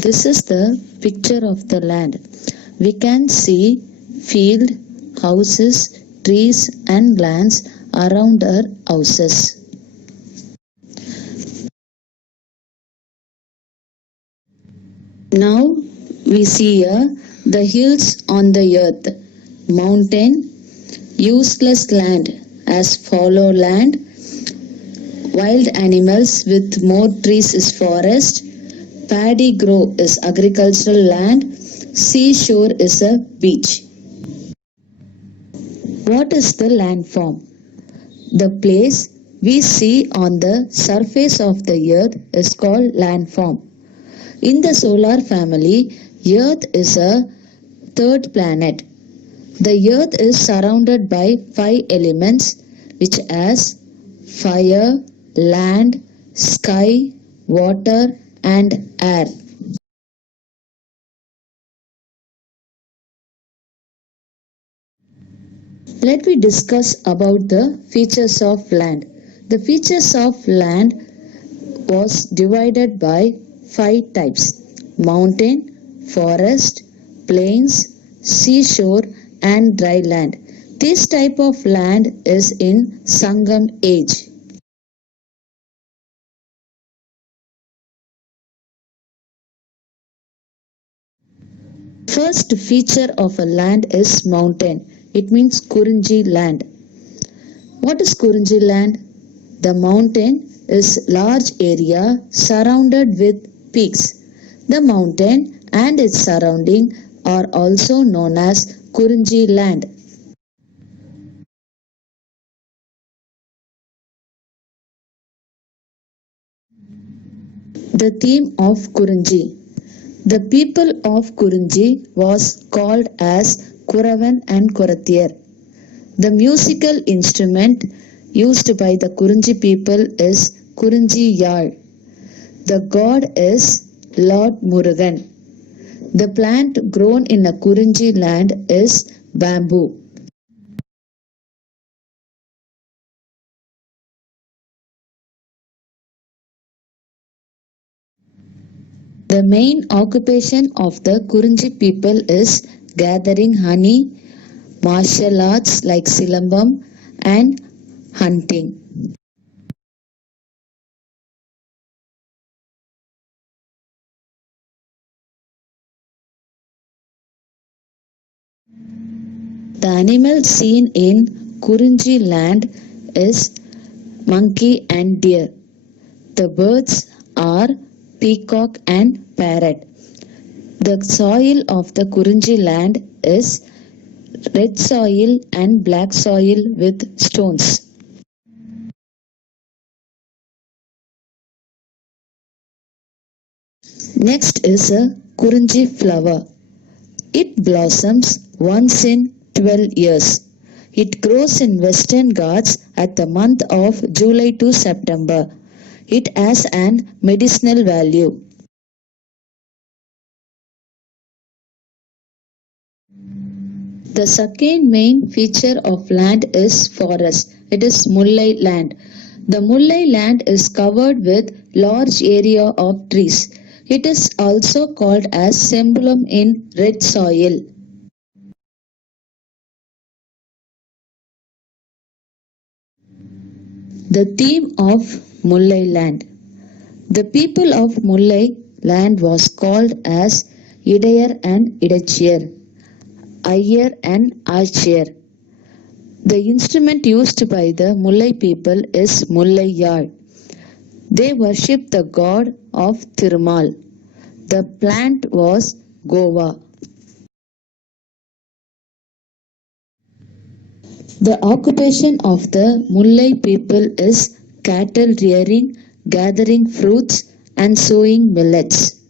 This is the picture of the land. We can see field, houses, trees and lands around our houses. Now we see here the hills on the earth, mountain, useless land as fallow land, wild animals with more trees is forest, paddy grow is agricultural land, seashore is a beach. What is the landform? The place we see on the surface of the earth is called landform. In the solar family, Earth is a third planet. The Earth is surrounded by 5 elements which as fire, land, sky, water and air. Let me discuss about the features of land. The features of land was divided by 5 types: mountain, forest, plains, seashore and dry land. This type of land is in Sangam age. First feature of a land is mountain. It means Kurinji land. What is Kurinji land? The mountain is large area surrounded with peaks. The mountain and its surrounding are also known as Kurinji land. The theme of Kurinji. The people of Kurinji was called as Kuravan and Kuratiyar. The musical instrument used by the Kurinji people is Kurinji Yal. The god is Lord Murugan. The plant grown in a Kurinji land is bamboo. The main occupation of the Kurinji people is gathering honey, martial arts like Silambam and hunting. The animal seen in Kurinji land is monkey and deer. The birds are peacock and parrot. The soil of the Kurinji land is red soil and black soil with stones. Next is a Kurinji flower. It blossoms once in 12 years. It grows in Western Ghats at the month of July to September. It has an medicinal value. The second main feature of land is forest. It is Mullai land. The Mullai land is covered with large area of trees. It is also called as Sembulam in red soil. The theme of Mullai land. The people of Mullai land was called as Idayar and Idachiyar, Ayyar and Achiyar. The instrument used by the Mullai people is Mullai Yal. They worship the god of Thirumal. The plant was Goa. The occupation of the Mullai people is cattle rearing, gathering fruits and sowing millets.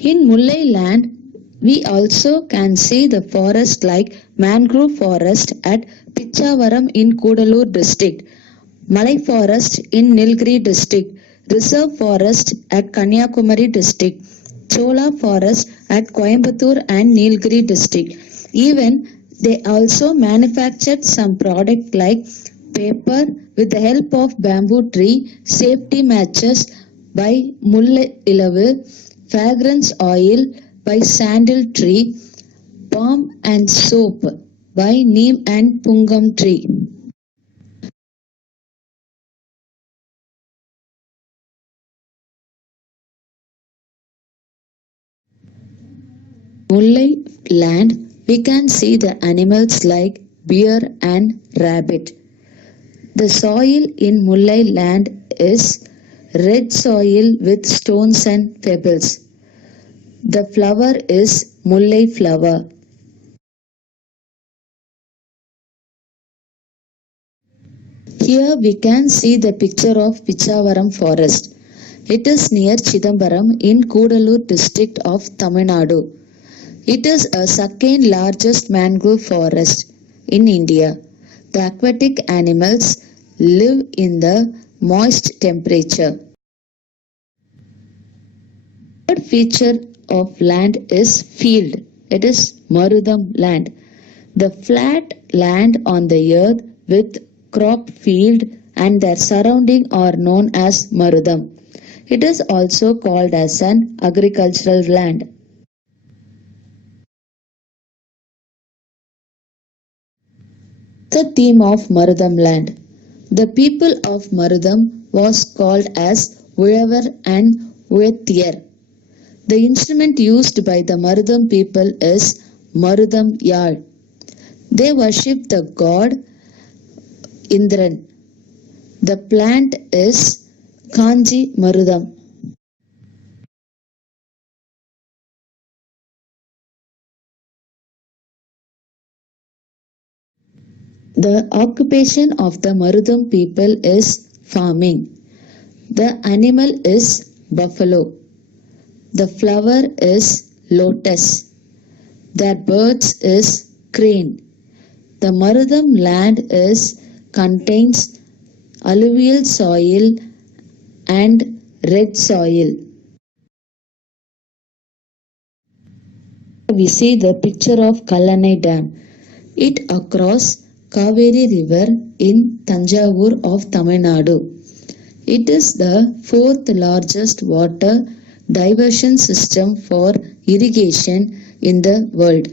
In Mullai land, we also can see the forest like mangrove forest at Pichavaram in Kudalur district, Malai forest in Nilgiri district, reserve forest at Kanyakumari district, Chola forest at Coimbatore and Nilgiri district. Even they also manufactured some product like paper with the help of bamboo tree, safety matches by mullai ilavu, fragrance oil by sandal tree, balm and soap by neem and pungam tree. Mullai land, we can see the animals like bear and rabbit. The soil in Mullai land is red soil with stones and pebbles. The flower is Mullai flower. Here we can see the picture of Pichavaram forest. It is near Chidambaram in Kudalur district of Tamil Nadu. It is a second largest mangrove forest in India. The aquatic animals live in the moist temperature. Third feature of land is field. It is Marudam land. The flat land on the earth with crop field and their surrounding are known as Marudam. It is also called as an agricultural land. The theme of Marudam land. The people of Marudam was called as Ulavar and Uyathiyar. The instrument used by the Marudam people is Marudam Yal. They worship the god Indran. The plant is Kanji Marudam. The occupation of the Marudam people is farming. The animal is buffalo. The flower is lotus. Their birds is crane. The Marudam land contains alluvial soil and red soil. We see the picture of Kallanai Dam. It across Kaveri River in Tanjavur of Tamil Nadu. It is the fourth largest water diversion system for irrigation in the world.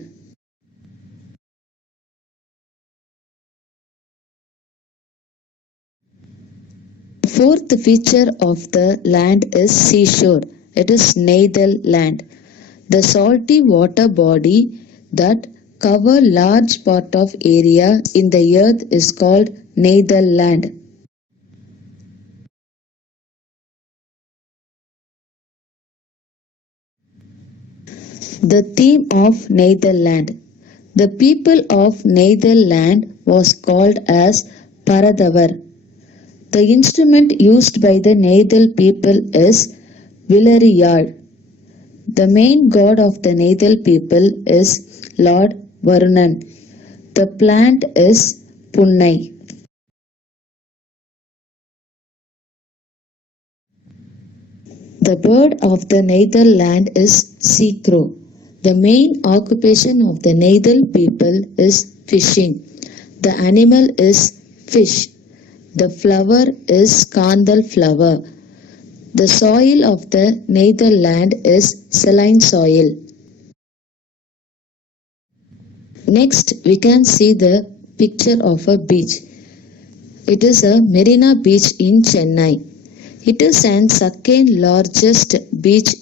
The fourth feature of the land is seashore. It is Neithal land. The salty water body that cover large part of area in the earth is called Neithal land. The theme of Neithal land. The people of Neithal land was called as Paradavar. The instrument used by the Neithal people is Villariyal. The main god of the Neithal people is Lord Varunan. The plant is Punnai. The bird of the Neithal land is sea crow. The main occupation of the Neithal people is fishing. The animal is fish. The flower is Kandal flower. The soil of the Neithal land is saline soil. Next, we can see the picture of a beach. It is a Marina Beach in Chennai. It is the second largest beach.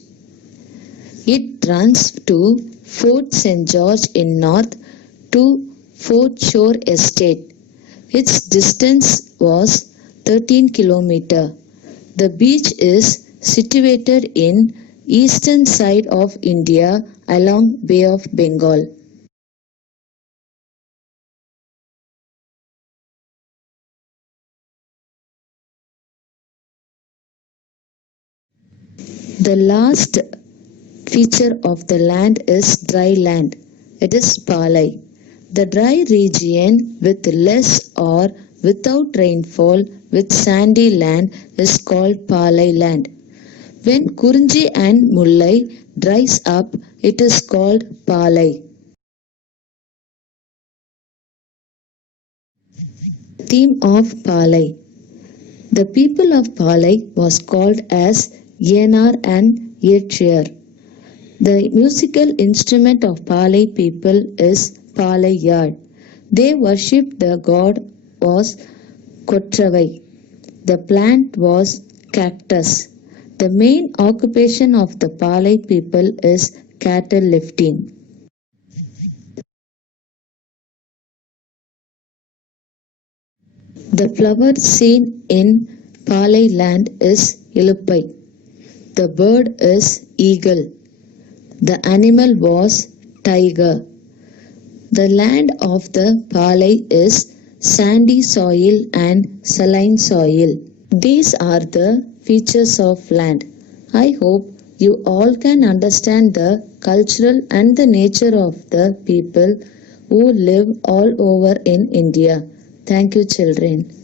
It runs to Fort St. George in north to Fort Shore Estate. Its distance was 13 km. The beach is situated in eastern side of India along Bay of Bengal. The last feature of the land is dry land. It is Palai. The dry region with less or without rainfall with sandy land is called Palai land. When Kurunji and Mullai dries up, it is called Palai. Theme of Palai. The people of Palai was called as Yenar and Yetchir. The musical instrument of Palai people is Palai Yad. They worship the god was Kottravai. The plant was cactus. The main occupation of the Palai people is cattle lifting. The flower seen in Palai land is Iluppai. The bird is eagle. The animal was tiger. The land of the Palai is sandy soil and saline soil. These are the features of land. I hope you all can understand the cultural and the nature of the people who live all over in India. Thank you, children.